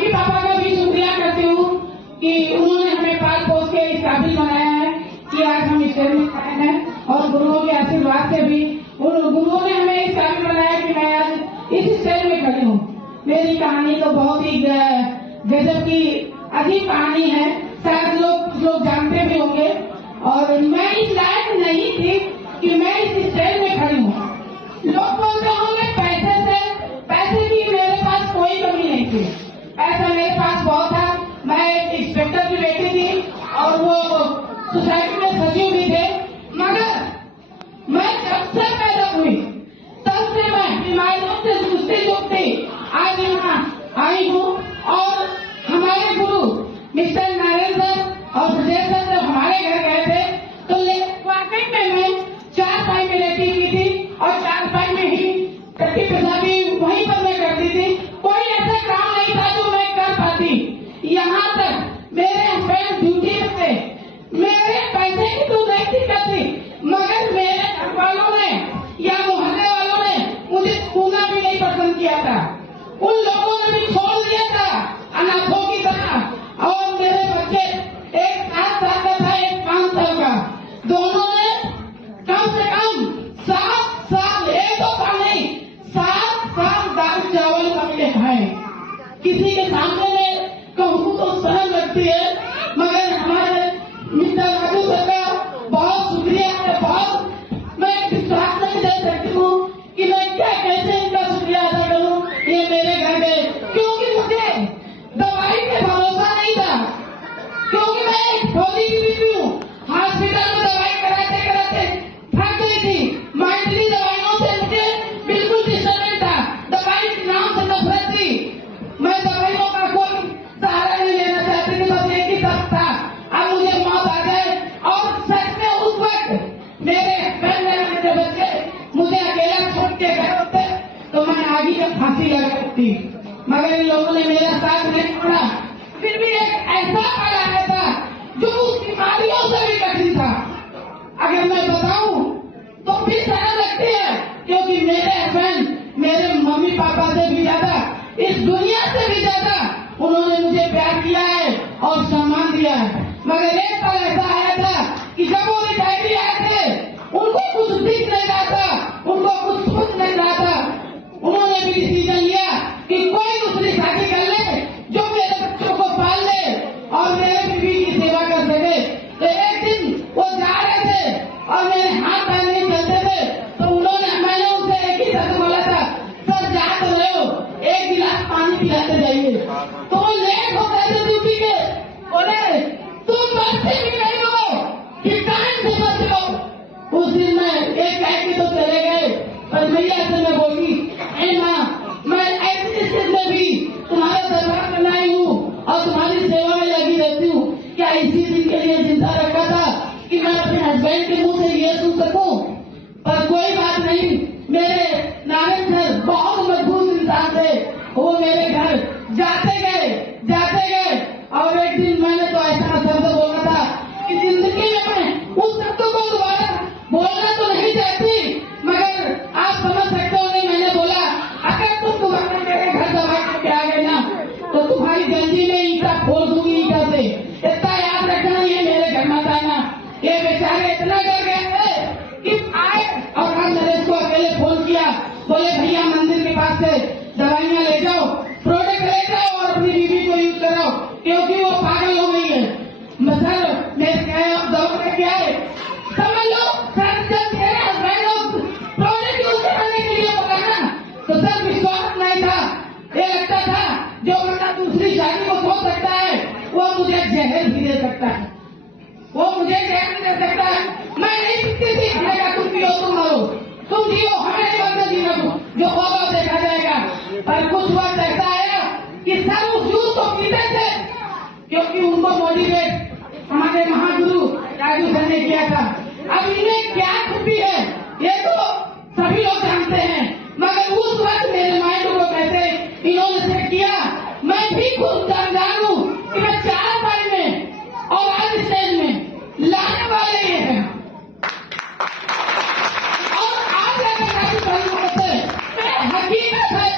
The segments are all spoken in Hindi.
मम्मी पापा का भी शुक्रिया करती हूँ कि उन्होंने हमें पाल पोस के इस काबिल बनाया है कि आज हम स्टेज में खड़े हैं, और गुरुओं के आशीर्वाद से भी उन गुरुओं ने हमें इस काबिल बनाया कि मैं आज इस स्टेज में खड़ी हूँ। मेरी कहानी तो बहुत ही गजब की अजीब कहानी है, शायद लोग जानते भी होंगे। और मैं इस लायक नहीं थी कि मैं इस स्टेज में खड़ी हूँ। लोग बोलते होंगे पैसे की मेरे पास कोई कमी नहीं थी, पैसा मेरे पास बहुत था। मैं एक इंस्पेक्टर की बेटी थी और वो सोसाइटी में सचिव भी थे, मगर मैं जब से पैदा हुई तब से मैं बीमारियों से जूझती आज यहाँ आई हूँ। और हमारे गुरु मिस्टर नारायण सर और सुजय सर जब हमारे घर गए थे तो वाकई में मैं 4 पाई में रहती की थी और 4 पाई में ही टट्टी पेशाबी वहीं पर मैं करती थी। कोई ऐसा काम नहीं था जो मैं कर पाती। यहाँ तक मेरे हस्बैंड ड्यूटी पे थे, मेरे पैसे की तो नहीं थी करती, मगर मेरे घर वालों ने या मोहल्ले वालों ने मुझे छूना भी नहीं पसंद किया था। उन लोगों ने भी छोड़ दिया था अनाथों की तरह। और मेरे बच्चे, एक 7 साल का था, एक 5 साल का, दोनों ने कम से कम 7 साल, 1-2 साल नहीं, 7 साल दाल चावल करके खाए। किसी के सामने में कहूँ तो शर्म लगती है, मगर हमारे मिस्टर राजू सर का बहुत शुक्रिया है। बहुत मैं विश्वास नहीं दे सकती हूँ कि मैं कैसे इनका शुक्रिया अदा करूँ। ये मेरे घर गए क्योंकि मुझे दवाई पे भरोसा नहीं था, क्योंकि मैं एक फौजी की बीवी हूँ। हॉस्पिटल में दवाई कराते थक गई थी। माइंडली दवाइयों से मुझे बिल्कुल डिस्टर्बेंस था, दवाई के नाम से नफरत थी। मैं दवाइयों का कोई सहारा नहीं लेना चाहती थी, बस एक ही सब था, अब मुझे मौत आ जाए। और सच में उस वक्त मेरे मेरे बच्चे मुझे अकेला छोड़ के गए होते तो मैं आगे का फांसी लगा सकती, मगर इन लोगों ने मेरा साथ नहीं छोड़ा। फिर भी एक ऐसा पल आया था जो उस बीमारियों से भी कठिन था। अगर मैं बताऊं तो फिर शर्म लगती है, क्योंकि मेरे हस्बैंड मेरे मम्मी पापा से भी ज्यादा, इस दुनिया से भी ज्यादा उन्होंने मुझे प्यार किया है और सम्मान दिया है। मगर एक पल ऐसा आया था कि जब वो रिटायरी आए थे, उनको कुछ दिख नहीं रहा था, उनको कुछ सोच नहीं रहा था। उन्होंने भी डिसीजन लिया कि कोई दूसरी शादी कर ले जो मेरे बच्चों को पाल ले और मेरे बीवी की सेवा कर सके। तो एक दिन वो जा रहे थे और मेरे हाथ पैर नहीं चलते थे, तो मैंने उनसे एक ही शब्द बोला था, सर जा तो रहे हो, 1 गिलास पानी पिलाते जाइए। तो वो लेट हो गए थे ड्यूटी के, बोले तुम बच्चे भी नहीं हो कि टाइम से बच लो। उस दिन मैं एक कह के तो चले गए, पर भैया से मैं बोली, माँ मैं ऐसी स्थिति में भी तुम्हारा दरबार करना आई हूँ और तुम्हारी सेवा में लगी रहती हूँ। क्या इसी दिन के लिए जिंदा रखा था कि मैं अपने हस्बैंड के मुंह से ये सुन सकूं? पर कोई बात नहीं, मेरे नारायण सर बहुत मजबूत इंसान थे। वो मेरे घर जाते गए और एक दिन मैंने तो ऐसा शब्द बोला था कि जिंदगी में मैं उस शब्द को दोबारा बोलना तो नहीं चाहती, मगर आप समझ सकते हो नहीं। मैंने बोला, अगर तुम दोबारा मेरे घर दवाई करके आ गए ना तो तुम्हारी गंजी में ईटा खोल दूंगी, ईटा से। इतना याद रखना, ये मेरे घर मत आना। ये बेचारे इतना डर गए थे कि आए और हम नरेश को अकेले फोन किया, बोले भैया मंदिर के पास से दवाइयाँ ले जाओ, प्रोडक्ट ले जाओ और अपनी बीवी को यूज कराओ, क्योंकि वो पागल हो गई है। सर मेरे कहे आप दवा करके आए, समझ लो सर, जब मेरे हस्बैंड को प्रोडक्ट यूज कराने के लिए बोला ना तो सर विश्वास नहीं था। ये लगता था जो बंदा दूसरी शादी को सोच सकता है वो मुझे जहर भी दे सकता है, वो मुझे जहर भी दे सकता है। मैं नहीं सकती थी खाने तुम पियो तुम मरो, तुम जियो हमें बंद जीना दो, जो होगा देखा जाएगा। पर कुछ वक्त ऐसा आया कि सर उस जूस को पीते थे, क्योंकि उनको मोटिवेट हमारे महागुरु राजू सर ने किया था। अब इन्हें क्या खूबी है ये तो सभी लोग जानते हैं, मगर उस वक्त मेरे माइंड को कैसे इन्होंने सेट किया, मैं भी खुद जान हूँ कि मैं 4 पाई में और आज स्टेज में लाने वाले ये हैं। और आज अगर हकीकत है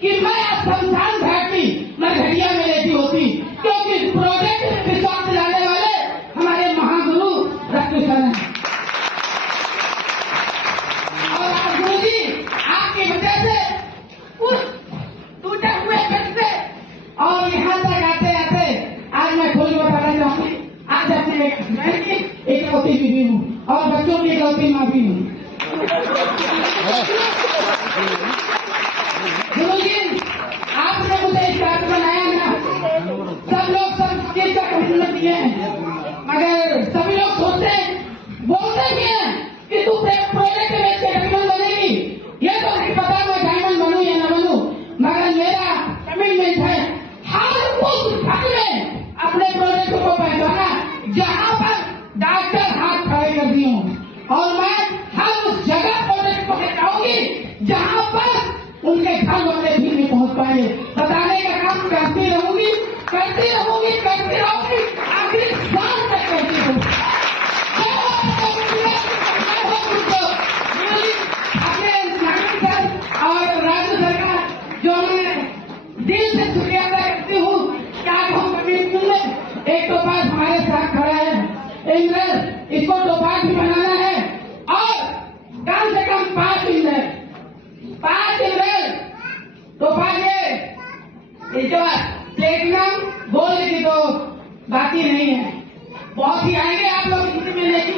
कि मैं शमशान घाटी मैं घटिया में मैं इकलौती बीवी हूँ और बच्चों की इकलौती माँ भी हूँ। गुरुजी, आपने मुझे इस बात बनाया ना, सब लोग सब चीज का कमिटमेंट किए हैं, मगर सभी लोग सोचते बोलते भी हैं कि तू प्रोजेक्ट बेच के डायमंड बनेगी। ये तो नहीं पता मैं डायमंड बनूं या न बनूं, मगर मेरा कमिटमेंट है हर उस घर में अपने प्रोजेक्ट को पहचाना जहां पर डॉक्टर हाथ खड़े कर दिए हों, और मैं हर उस जगह प्रोजेक्ट को पहुंचाऊंगी जहां पर उनके घर वाले भी नहीं पहुंच पाए। बताने का काम करती रहूंगी आखिरी सांस तक करती रहूंगी। अपने नागरिक और राज्य सरकार जो मैं दिल से शुक्रिया अदा करती हूँ। क्या कहूँ कमिटमेंट में एक टोपाज हमारे साथ खड़ा है, इंद्र इसको टोपाज भी बनाना है और कम से कम 5 इंद्र टोपाज इसके बाद प्लेटिनम गोल्ड की तो बाकी नहीं है, बहुत ही आएंगे आप लोग में लेकिन